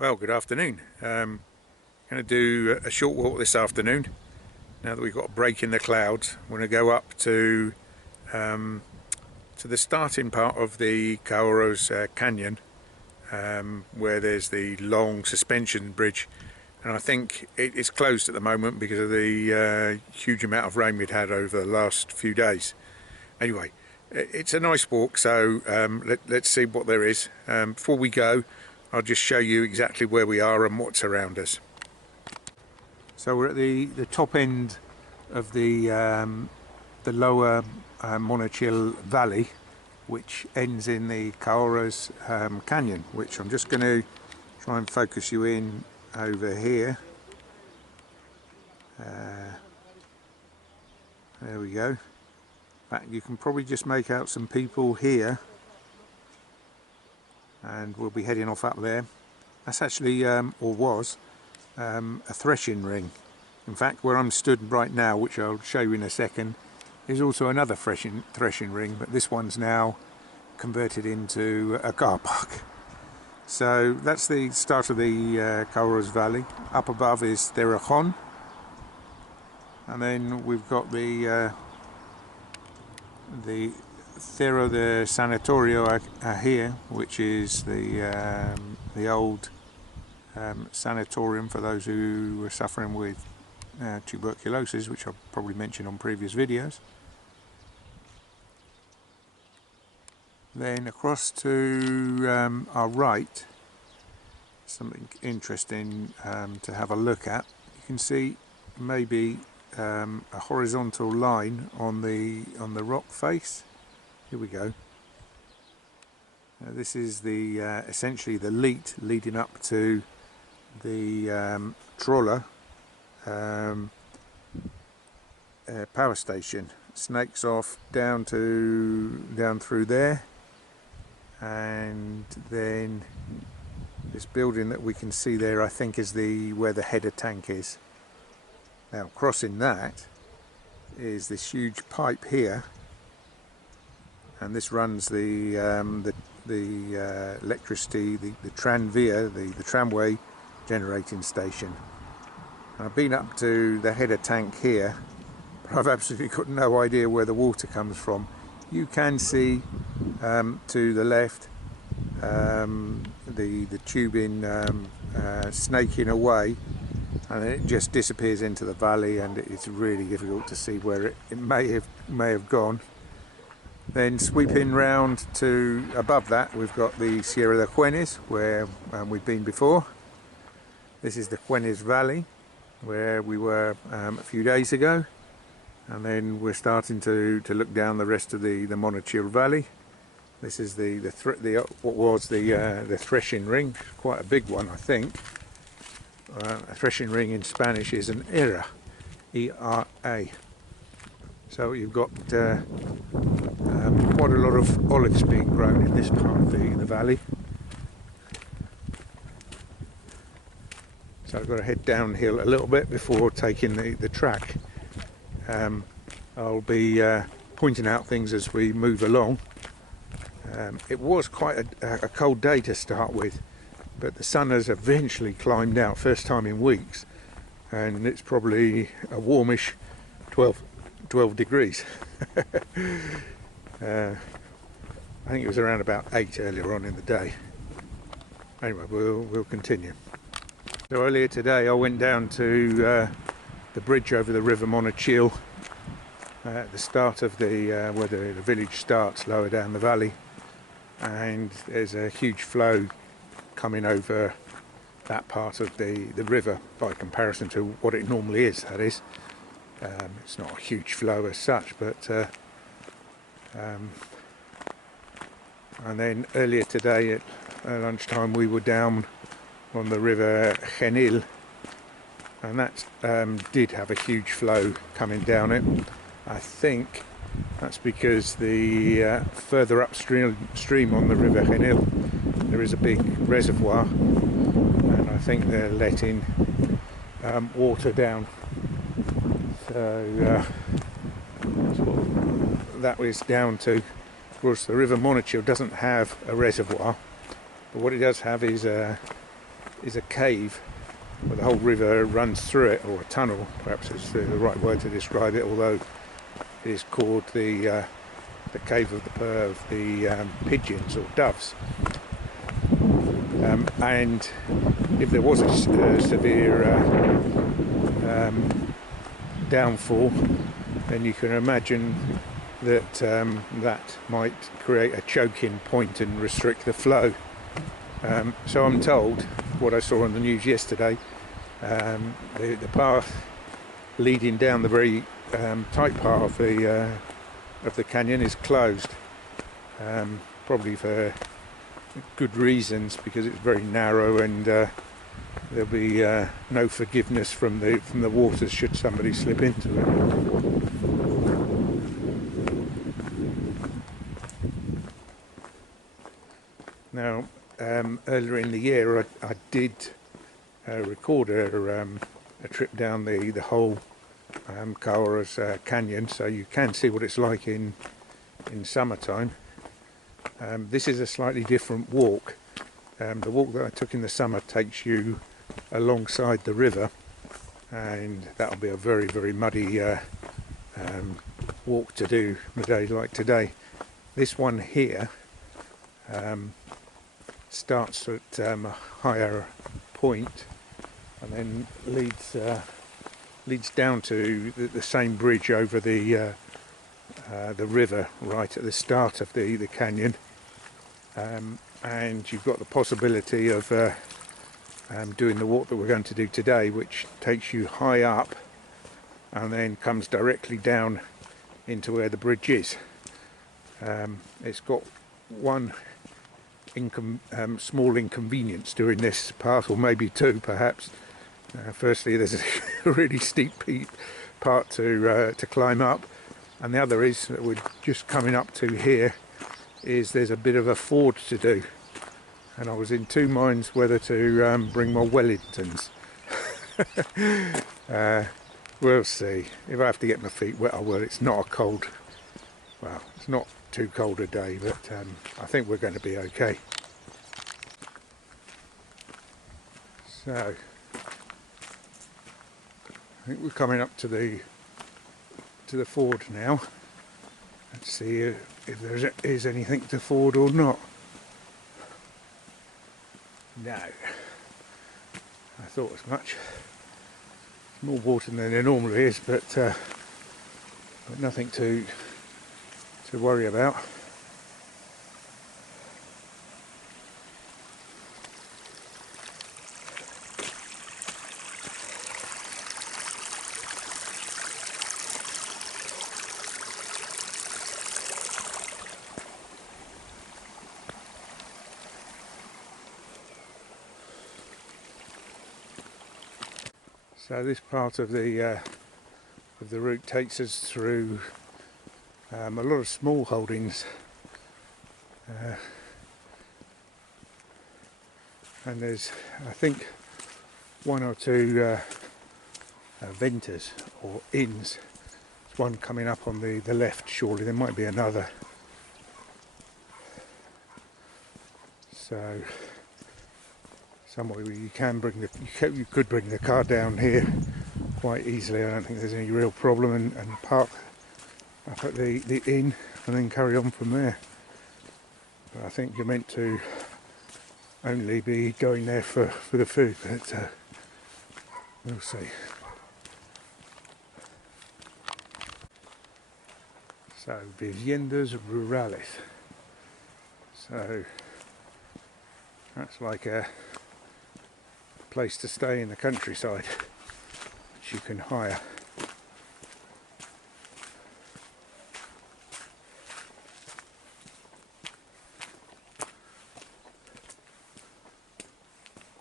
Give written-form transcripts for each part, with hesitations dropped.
Well, good afternoon. Going to do a short walk this afternoon. Now that we've got a break in the clouds, we're going to go up to the starting part of the Cahorros Canyon, where there's the long suspension bridge, and I think it's closed at the moment because of the huge amount of rain we'd had over the last few days. Anyway, it's a nice walk, so let's see what there is. Before we go, I'll just show you exactly where we are and what's around us. So we're at the top end of the lower Monachil Valley, which ends in the Cahorros Canyon, which I'm just going to try and focus you in over here. There we go. In fact, you can probably just make out some people here, and we'll be heading off up there. That's actually, or was, a threshing ring. In fact, where I'm stood right now, which I'll show you in a second, is also another threshing ring, but this one's now converted into a car park. So that's the start of the Cahorros Valley. Up above is threshing, and then we've got the sanatorio here, which is the old sanatorium for those who were suffering with tuberculosis, which I've probably mentioned on previous videos. Then across to our right, something interesting to have a look at. You can see maybe a horizontal line on the rock face. Here we go. This is the essentially the leat leading up to the trawler power station. Snakes off down through there, and then this building that we can see there, I think, is where the header tank is. Now, crossing that is this huge pipe here, and this runs the electricity, the tranvia, the tramway generating station. And I've been up to the header tank here, but I've absolutely got no idea where the water comes from. You can see to the left the tubing snaking away, and it just disappears into the valley, and it's really difficult to see where it may have gone. Then sweeping round to above that, we've got the Sierra de Juenes, where we've been before. This is the Juenes Valley, where we were a few days ago, and then we're starting to look down the rest of the Monachil Valley. This is what was the threshing ring, quite a big one, I think. A threshing ring in Spanish is an era, E-R-A. So you've got quite a lot of olives being grown in this part of the valley. So I've got to head downhill a little bit before taking the track. I'll be pointing out things as we move along. It was quite a cold day to start with, but the sun has eventually climbed out, first time in weeks, and it's probably a warmish 12 degrees. I think it was around about 8 earlier on in the day. Anyway, we'll continue. So earlier today I went down to the bridge over the River Monachil at the start of where the village starts, lower down the valley, and there's a huge flow coming over that part of the river by comparison to what it normally is, that is. It's not a huge flow as such, but and then earlier today at lunchtime we were down on the River Monachil, and that did have a huge flow coming down it. I think that's because the further upstream on the River Monachil there is a big reservoir, and I think they're letting water down. So that's what that was down to. Of course, the River Monachil doesn't have a reservoir, but what it does have is is a cave where the whole river runs through it, or a tunnel, perhaps is the right word to describe it, although it is called the cave of the pigeons or doves. And if there was a severe downfall, then you can imagine that that might create a choking point and restrict the flow. So I'm told, what I saw on the news yesterday, the path leading down the very tight part of the canyon is closed, probably for good reasons, because it's very narrow, and there'll be no forgiveness from the waters should somebody slip into it. Now, earlier in the year, I did record a trip down the whole Cahorros canyon, so you can see what it's like in summertime. This is a slightly different walk. The walk that I took in the summer takes you alongside the river, and that'll be a very, very muddy walk to do on a day like today. This one here starts at a higher point and then leads down to the same bridge over the river right at the start of the canyon, and you've got the possibility of doing the walk that we're going to do today, which takes you high up and then comes directly down into where the bridge is. It's got one small inconvenience doing this path, or maybe two perhaps. Firstly, there's a really steep part to climb up, and the other is that we're just coming up to here is there's a bit of a ford to do, and I was in two minds whether to bring my Wellingtons. We'll see. If I have to get my feet wet, I will. It's not it's not too cold a day, but I think we're going to be okay. So I think we're coming up to the ford now. Let's see if there is anything to ford or not. No, I thought as much. More water than there normally is, but nothing to worry about. So this part of the route takes us through a lot of small holdings, and there's, I think, one or two ventas or inns. There's one coming up on the left, surely there might be another. So somewhere you can you could bring the car down here quite easily. I don't think there's any real problem, and park up at the inn and then carry on from there. But I think you're meant to only be going there for the food, but we'll see. So, viviendas rurales. So that's like a place to stay in the countryside, which you can hire.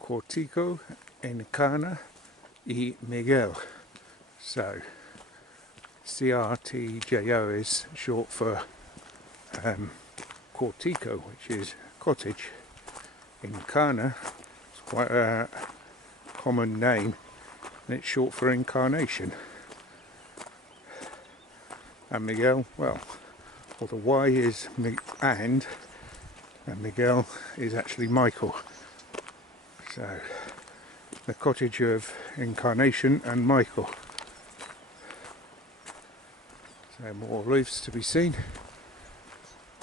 Cortico, Encana y Miguel. So CRTJO is short for Cortico, which is cottage. Encana is quite a common name, and it's short for incarnation. And Miguel, well, the Y is and Miguel is actually Michael. So, the cottage of Incarnation and Michael. So more roofs to be seen,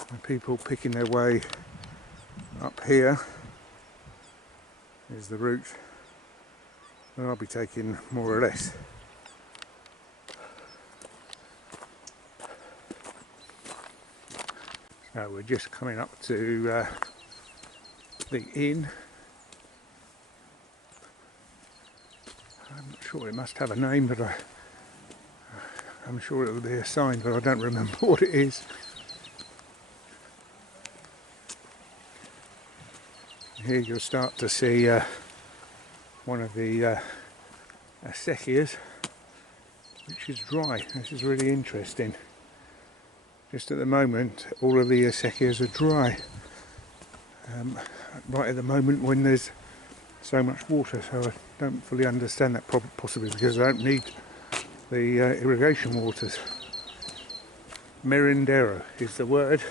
and people picking their way up. Here is the route that I'll be taking, more or less. So we're just coming up to the inn. I'm not sure, it must have a name, but I'm sure it will be a sign, but I don't remember what it is. Here you'll start to see one of the acequias, which is dry. This is really interesting. Just at the moment, all of the acequias are dry. Right at the moment when there's so much water, so I don't fully understand that, possibly because I don't need the irrigation waters. Merendero is the word.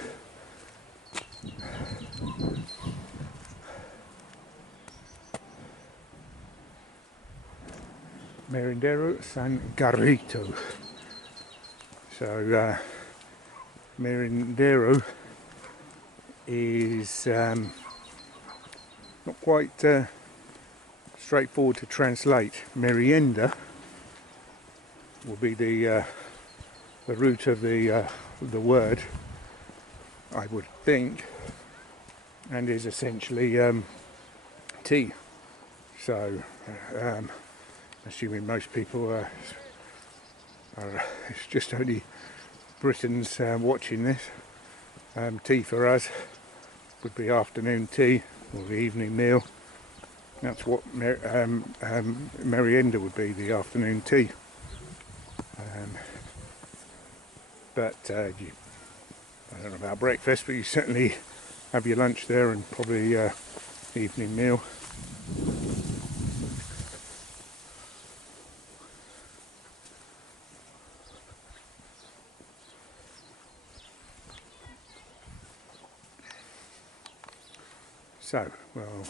Merendero San Garrito. So Merendero is not quite straightforward to translate. Merienda will be the root of the word, I would think, and is essentially tea. So assuming most people are it's just only Britons watching this, tea for us would be afternoon tea or the evening meal. That's what merienda would be, the afternoon tea. But I don't know about breakfast, but you certainly have your lunch there and probably evening meal. So we'll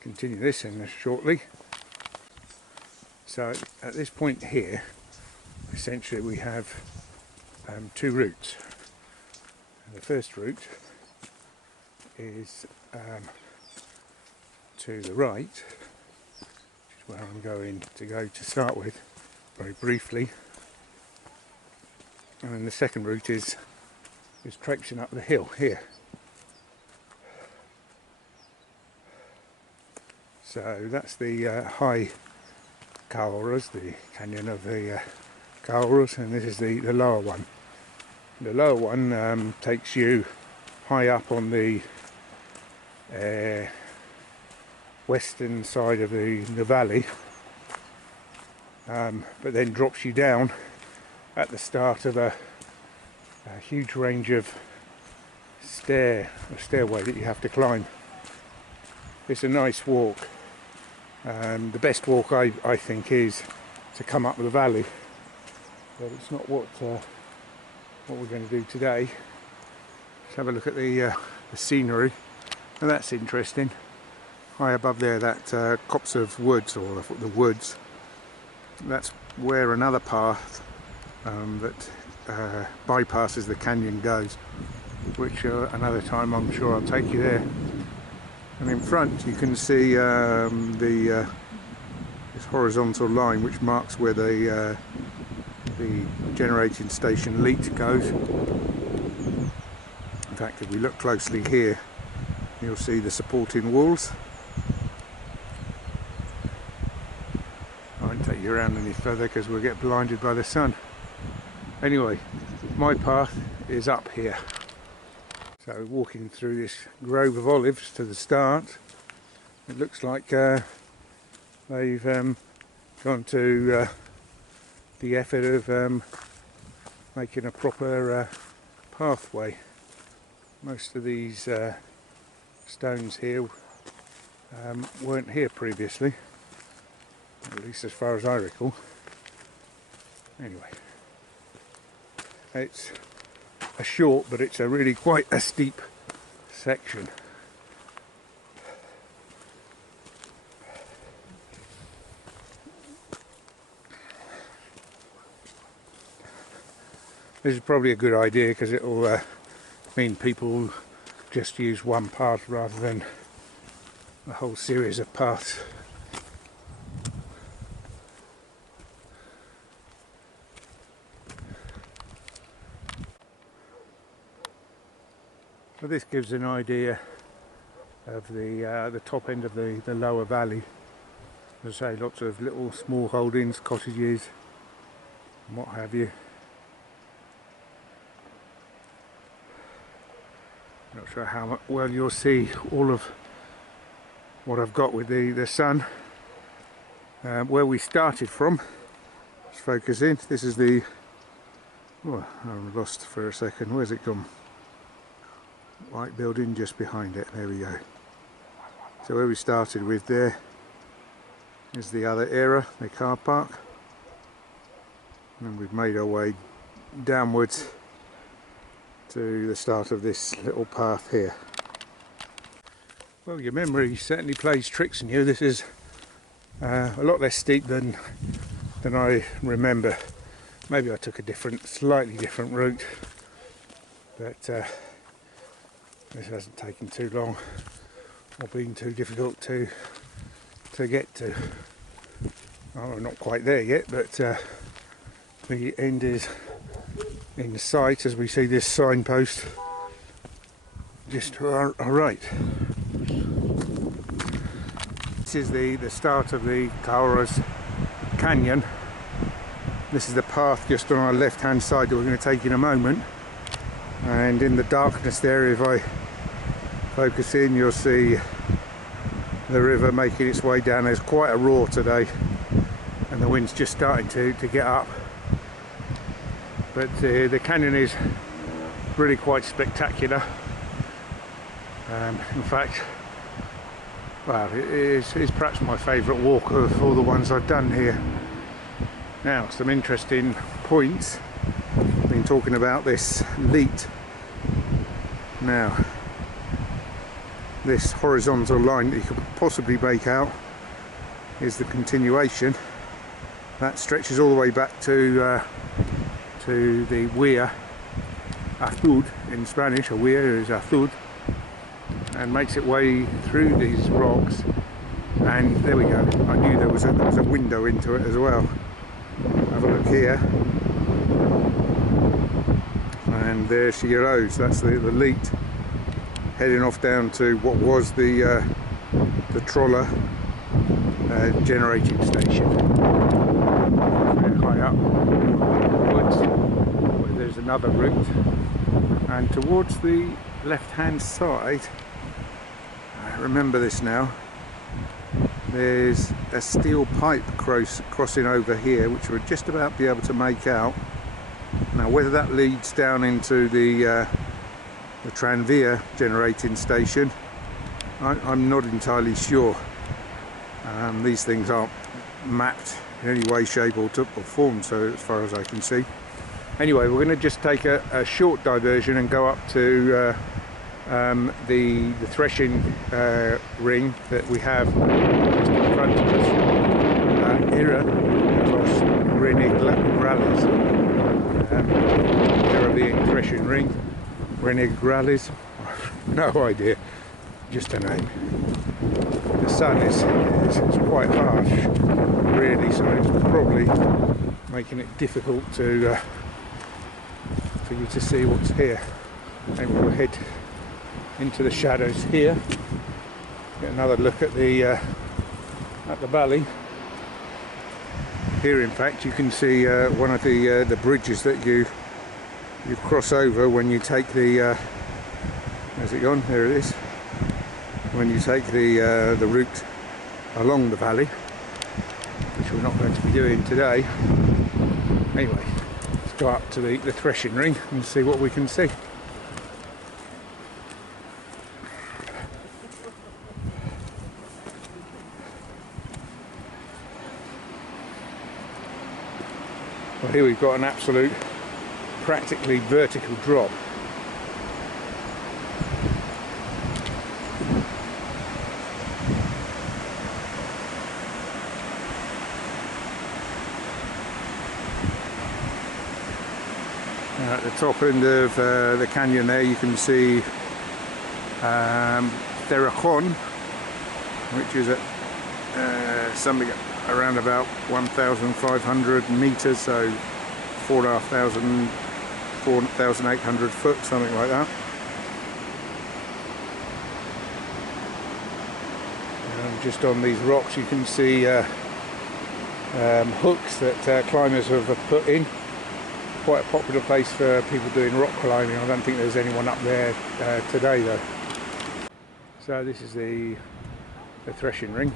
continue this in shortly. So at this point here, essentially we have two routes. The first route is to the right, which is where I'm going to go to start with, very briefly. And then the second route is traipsing up the hill here. So that's the high Cahorros, the canyon of the Cahorros, and this is the lower one. The lower one takes you high up on the western side of the valley, but then drops you down at the start of a huge range of stairway that you have to climb. It's a nice walk. The best walk I think is to come up the valley, but it's not what we're going to do today. Let's have a look at the scenery, and that's interesting. High above there, that copse of woods, or the woods, that's where another path that bypasses the canyon goes, which another time I'm sure I'll take you there. And in front you can see this horizontal line which marks where the generating station leat goes. In fact, if we look closely here, you'll see the supporting walls. I won't take you around any further because we'll get blinded by the sun. Anyway, my path is up here. So walking through this grove of olives to the start, it looks like they've gone to the effort of making a proper pathway. Most of these stones here weren't here previously, at least as far as I recall. Anyway, it's a short, but it's a really quite a steep section. This is probably a good idea because it will mean people just use one path rather than a whole series of paths. So this gives an idea of the top end of the lower valley. As I say, lots of little small holdings, cottages and what have you. Not sure how well you'll see all of what I've got with the sun. Where we started from, let's focus in. This is the, oh, I'm lost for a second, where's it gone? White building just behind it, there we go. So where we started with there is the other area, the car park. And we've made our way downwards to the start of this little path here. Well, your memory certainly plays tricks on you. This is a lot less steep than I remember. Maybe I took a slightly different route, but this hasn't taken too long or been too difficult to get to. Oh, we're not quite there yet, but the end is in sight as we see this signpost just to our right. This is the start of the Cahorros Canyon. This is the path just on our left hand side that we're going to take in a moment, and in the darkness there, if I focus in, you'll see the river making its way down. There's quite a roar today and the wind's just starting to get up, but the canyon is really quite spectacular. In fact, well, it is perhaps my favourite walk of all the ones I've done here. Now, some interesting points. I've been talking about this leat. Now, this horizontal line that you could possibly make out is the continuation. That stretches all the way back to the Huilla Azul in Spanish. A huilla is azul, and makes its way through these rocks. And there we go. I knew there was a window into it as well. Have a look here, and there she goes. That's the leat heading off down to what was the trawler generating station. Very high up woods, where there's another route, and towards the left-hand side, I remember this now, there's a steel pipe crossing over here, which we'll just about be able to make out. Now, whether that leads down into the tranvia generating station, I'm not entirely sure. These things aren't mapped in any way, shape or form, so as far as I can see. Anyway, we're going to just take a short diversion and go up to the threshing ring that we have just in front of us. Era Los Cahorros, Caribbean threshing ring. Cahorros, no idea, just a name. The sun is quite harsh, really, so it's probably making it difficult for you to see what's here. And we'll head into the shadows here, get another look at the valley. Here, in fact, you can see one of the bridges that you cross over when you take the where's it gone? There it is. When you take the route along the valley, which we're not going to be doing today. Anyway, let's go up to the threshing ring and see what we can see. Well, here we've got an absolute, practically vertical drop. the top end of the canyon there, you can see Cahorros, which is at something around about 1,500 meters, so 4,800 foot, something like that. And just on these rocks you can see hooks that climbers have put in. Quite a popular place for people doing rock climbing. I don't think there's anyone up there today though. So this is the threshing ring,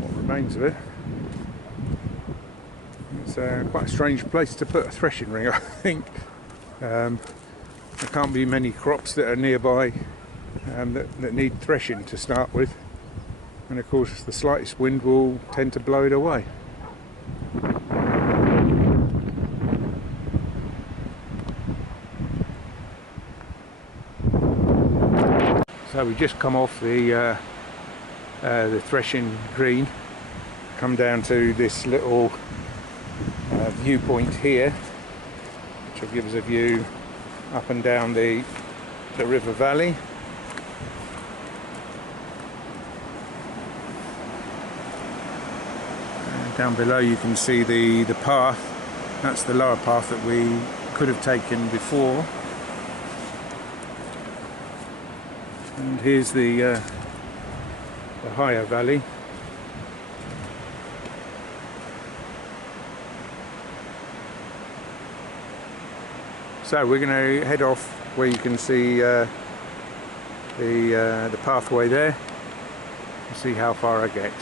what remains of it. It's quite a strange place to put a threshing ring, I think. There can't be many crops that are nearby that need threshing to start with, and of course the slightest wind will tend to blow it away. So we just come off the threshing green, come down to this little viewpoint here, which will give us a view up and down the River Valley. And down below you can see the path. That's the lower path that we could have taken before. And here's the higher valley. So we're going to head off where you can see the pathway there and see how far I get.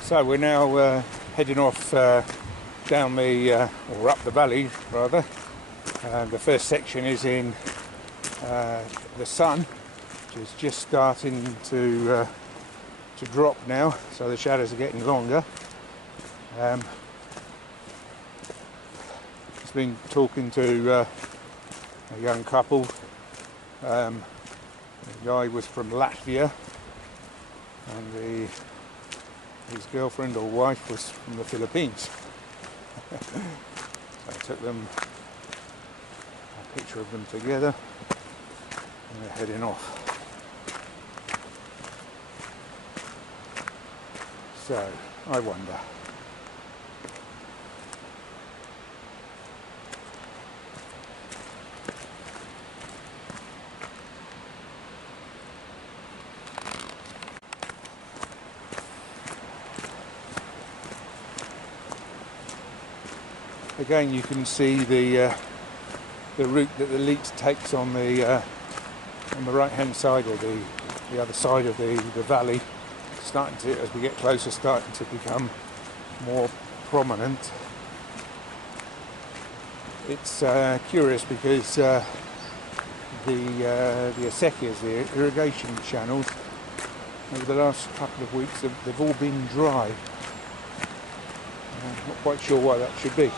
So we're now heading off down the or up the valley rather. The first section is in the sun, which is just starting to drop now, so the shadows are getting longer. Just been talking to a young couple. The guy was from Latvia, and his girlfriend or wife was from the Philippines. So I took them a picture of them together, and they're heading off. So I wonder. Again, you can see the route that the lead takes on the right hand side, or the other side of the valley, starting to, as we get closer, starting to become more prominent. It's curious because the acequias, the irrigation channels, over the last couple of weeks they've all been dry. I'm not quite sure why that should be.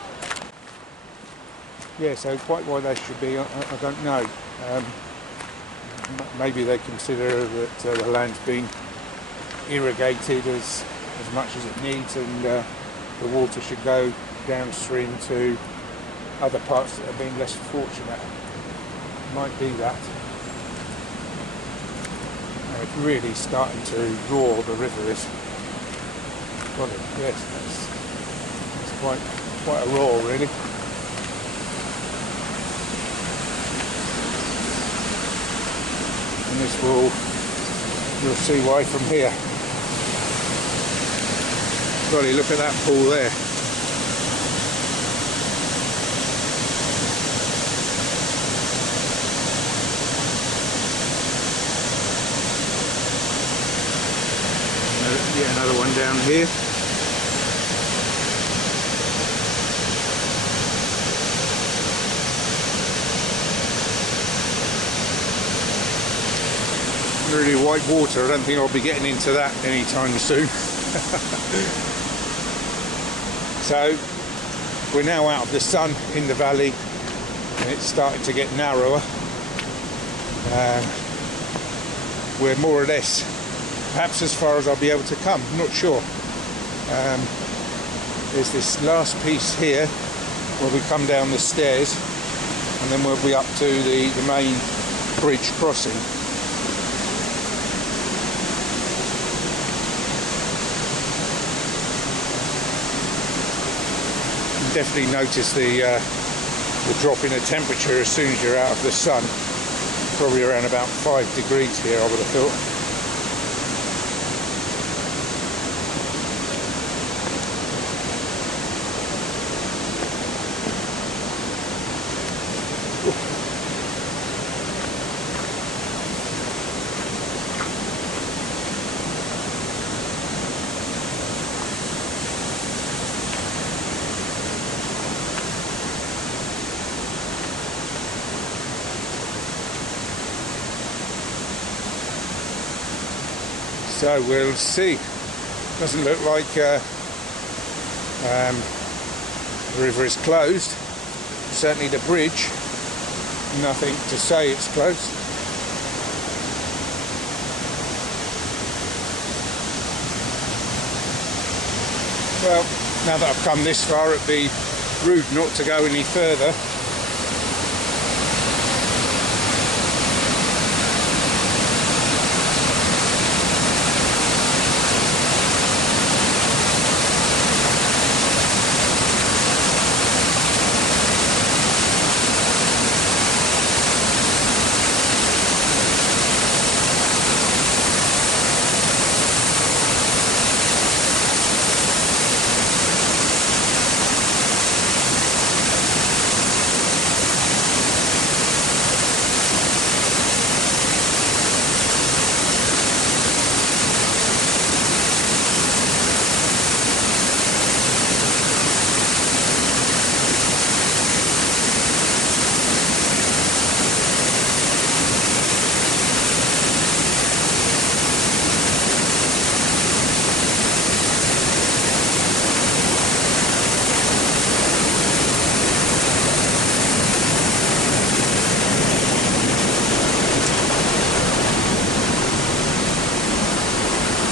Yeah, so quite why they should be, I don't know. Maybe they consider that the land's been irrigated as much as it needs, and the water should go downstream to other parts that have been less fortunate. Might be that. And it's really starting to roar, the river is. Got it, yes, it's quite a roar really. And this you'll see why from here. Golly, look at that pool there. Yeah, another one down here. Really white water. I don't think I'll be getting into that anytime soon. So we're now out of the sun in the valley, and it's starting to get narrower. We're more or less perhaps as far as I'll be able to come, I'm not sure. there's this last piece here where we come down the stairs, and then we'll be up to the main bridge crossing. You definitely notice the drop in the temperature as soon as you're out of the sun. Probably around about 5 degrees here, I would have thought. So we'll see. Doesn't look like the river is closed. Certainly the bridge, nothing to say it's closed. Well, now that I've come this far, it'd be rude not to go any further.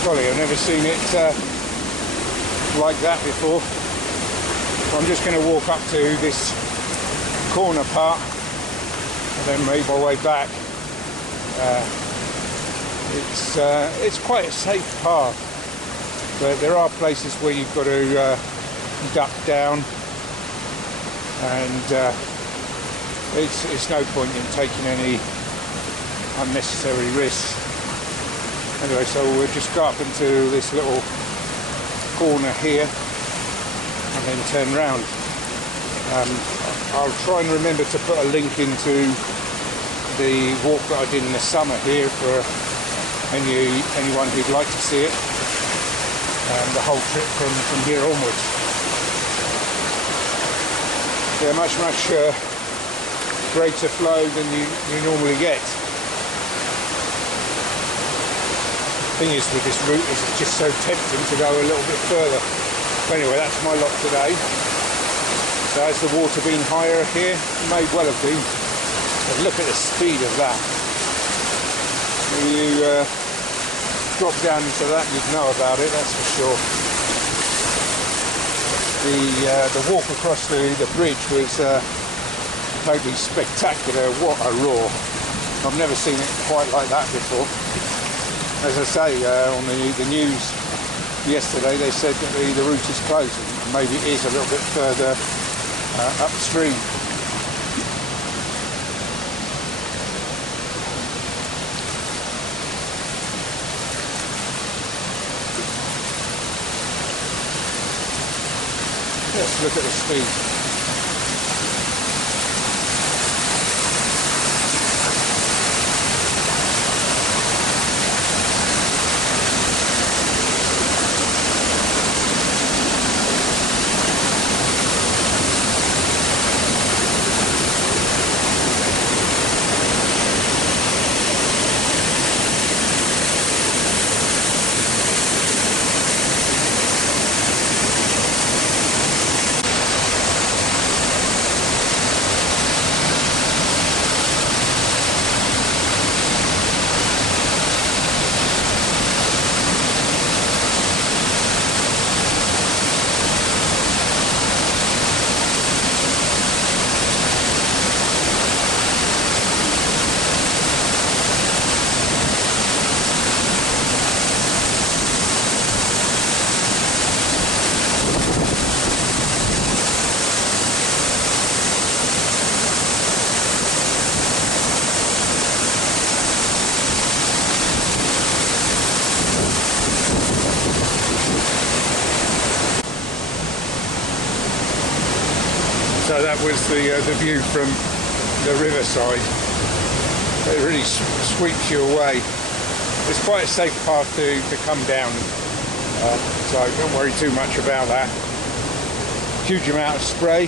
Golly, I've never seen it like that before. So I'm just going to walk up to this corner part and then make my way back. It's quite a safe path, but there are places where you've got to duck down, and it's no point in taking any unnecessary risks. Anyway, so we'll just go up into this little corner here and then turn round. I'll try and remember to put a link into the walk that I did in the summer here for anyone who'd like to see it, the whole trip from here onwards. Yeah, much greater flow than you normally get. The thing is with this route is it's just so tempting to go a little bit further. But anyway, that's my lot today. So has the water been higher here? It may well have been. But look at the speed of that. When you drop down into that, you'd know about it, that's for sure. The walk across the bridge was totally spectacular. What a roar. I've never seen it quite like that before. As I say, on the news yesterday, they said that the route is closed, and maybe it is a little bit further upstream. Let's look at the speed. So that was the view from the riverside. It really sweeps you away. It's quite a safe path to come down, so don't worry too much about that. Huge amount of spray,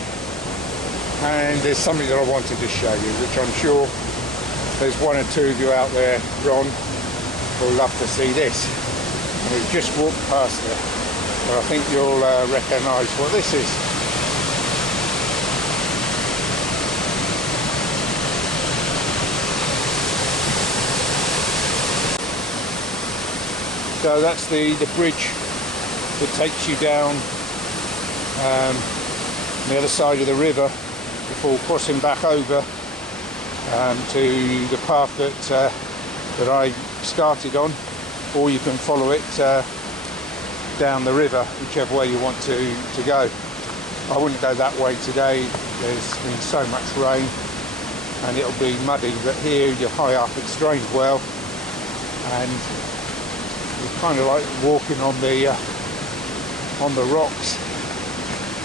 and there's something that I wanted to show you, which I'm sure there's one or two of you out there, Ron, who'll love to see this. And we've just walked past it, but I think you'll recognise what this is. So that's the bridge that takes you down the other side of the river before crossing back over to the path that I started on, or you can follow it down the river, whichever way you want to go. I wouldn't go that way today. There's been so much rain and it'll be muddy, but here you're high up, it's drained well, and it's kind of like walking on the rocks.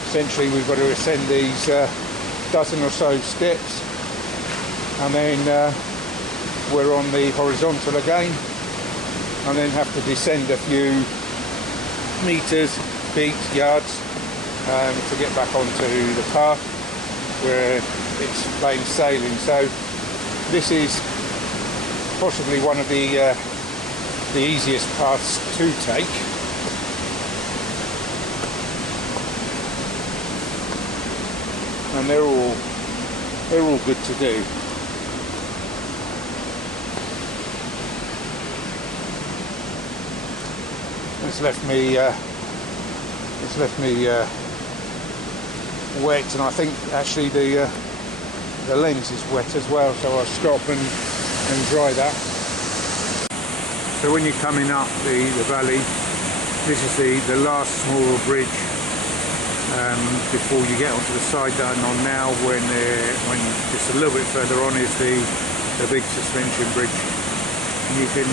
Essentially we've got to ascend these dozen or so steps, and then we're on the horizontal again, and then have to descend a few meters, feet, yards to get back onto the path where it's plain sailing. So this is possibly one of the easiest paths to take. And they're all good to do. It's left me wet, and I think actually the lens is wet as well, so I'll stop and dry that. So when you're coming up the valley, this is the last small bridge before you get onto the side that I'm on now, when just a little bit further on is the big suspension bridge. And you can,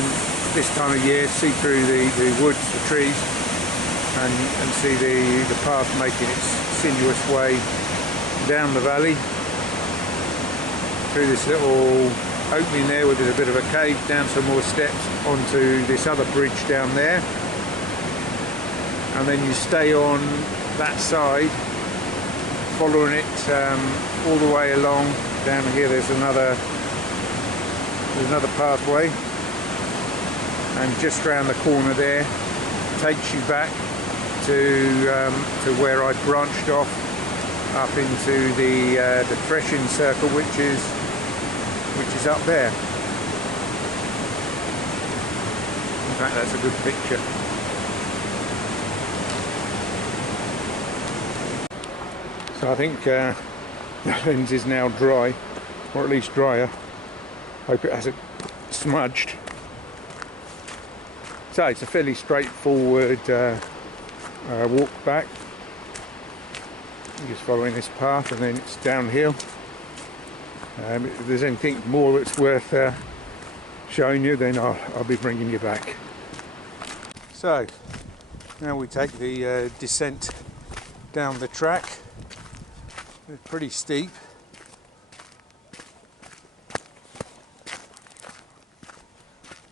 this time of year, see through the woods, the trees, and see the path making its sinuous way down the valley through this little opening there where there's a bit of a cave, down some more steps onto this other bridge down there, and then you stay on that side following it all the way along. Down here there's another pathway, and just round the corner there takes you back to where I branched off up into the threshing circle, which is up there. In fact, that's a good picture. So I think the lens is now dry, or at least drier. Hope it hasn't smudged. So it's a fairly straightforward walk back. Just following this path, and then it's downhill. If there's anything more that's worth showing you, then I'll be bringing you back. So now we take the descent down the track. It's pretty steep.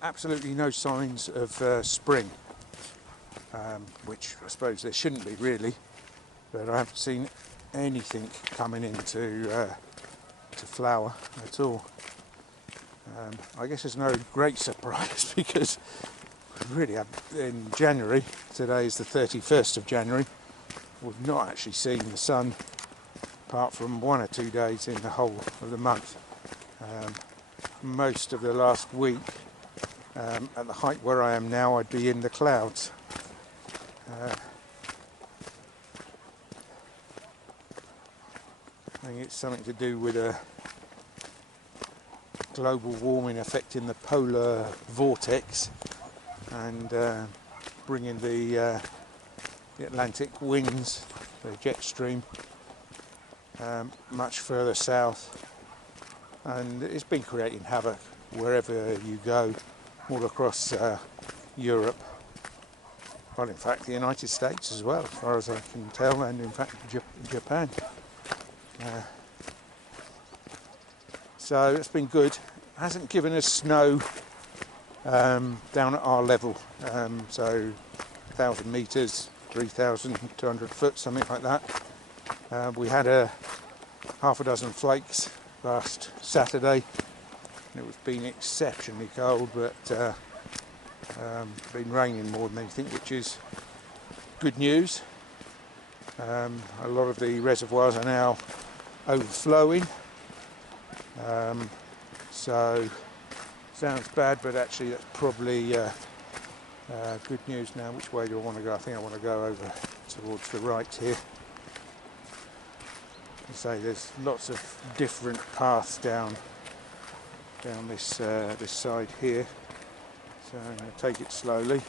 Absolutely no signs of spring, which I suppose there shouldn't be really, but I haven't seen anything coming into to flower at all. I guess it's no great surprise because really in January, today is the 31st of January, we've not actually seen the sun apart from 1 or 2 days in the whole of the month. Most of the last week, at the height where I am now, I'd be in the clouds. I think it's something to do with a global warming affecting the polar vortex and bringing the Atlantic winds, the jet stream, much further south, and it's been creating havoc wherever you go, all across Europe, well, in fact the United States as well, as far as I can tell, and in fact Japan. So it's been good. It hasn't given us snow down at our level, so 1,000 metres, 3,200 foot, something like that. We had half a dozen flakes last Saturday, and it was been exceptionally cold, but been raining more than anything, which is good news. A lot of the reservoirs are now overflowing, so sounds bad, but actually that's probably good news. Now, which way do I want to go? I think I want to go over towards the right here. As I say, there's lots of different paths down this this side here, so I'm going to take it slowly.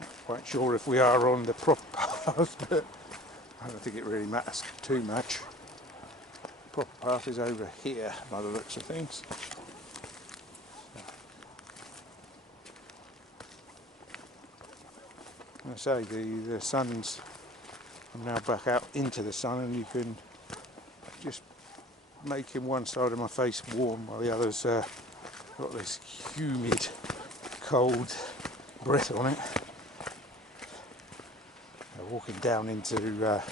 Not quite sure if we are on the proper path, but I don't think it really matters too much. The proper path is over here by the looks of things. I say the sun's, I'm now back out into the sun, and you can just making one side of my face warm while the other's got this humid, cold breath on it. Walking down into the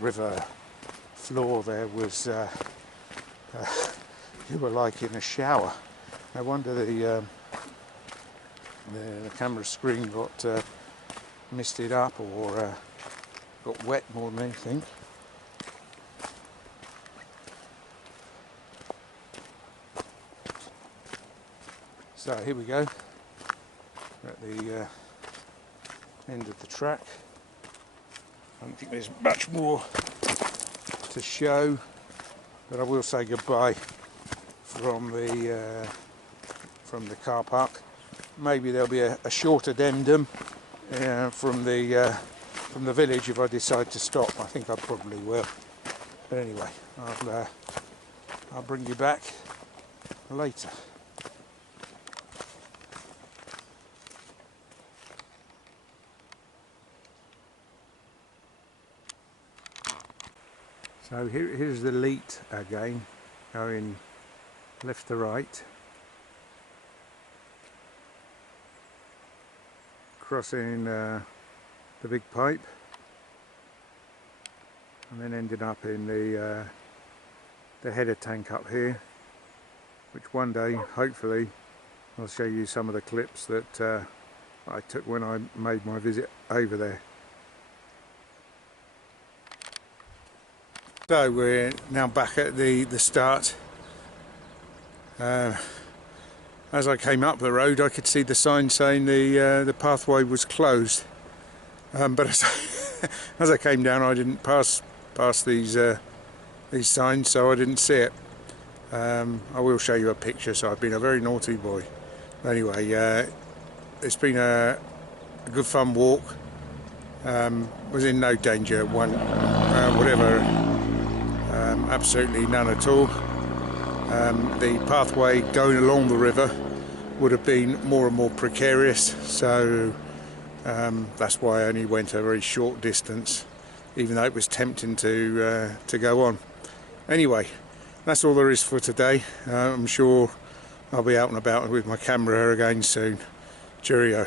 river floor there was you were like in a shower. No wonder the camera screen got misted up or got wet more than anything. So here we go. We're at the end of the track. I don't think there's much more to show, but I will say goodbye from the car park. Maybe there'll be a short addendum from the village if I decide to stop. I think I probably will. But anyway, I'll bring you back later. So here's the leat again, going left to right, crossing the big pipe, and then ending up in the header tank up here, which one day, hopefully, I'll show you some of the clips that I took when I made my visit over there. So we're now back at the start. As I came up the road, I could see the sign saying the pathway was closed. But as I came down, I didn't pass these signs, so I didn't see it. I will show you a picture. So I've been a very naughty boy. Anyway, it's been a good fun walk. Was in no danger. Whatever. Absolutely none at all. The pathway going along the river would have been more and more precarious, so that's why I only went a very short distance, even though it was tempting to go on. Anyway, that's all there is for today. I'm sure I'll be out and about with my camera again soon. Cheerio.